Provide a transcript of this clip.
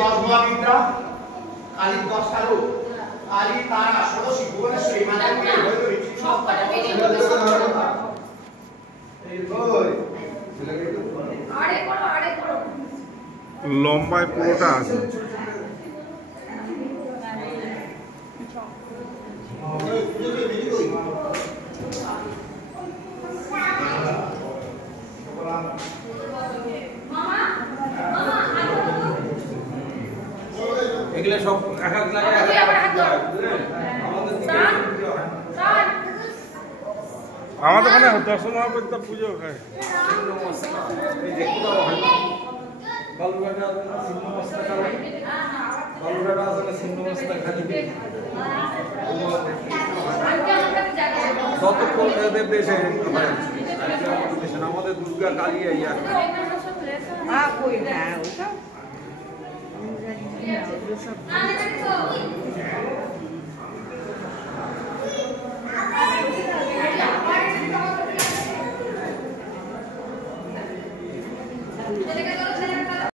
দশ মহাবিদ্যা কালী 10 কালো কালী তারা ষোড়শী ভুবনেশ্বরী মাতাপুরী বৈদরী লম্বায় পুরোটা আছে। এগুলো সব এক এক লাগে আমাদের ওখানে দর্শন মহাপদ্মা পুজো হয়। আমাদের Durga Kali Ah, foi, né?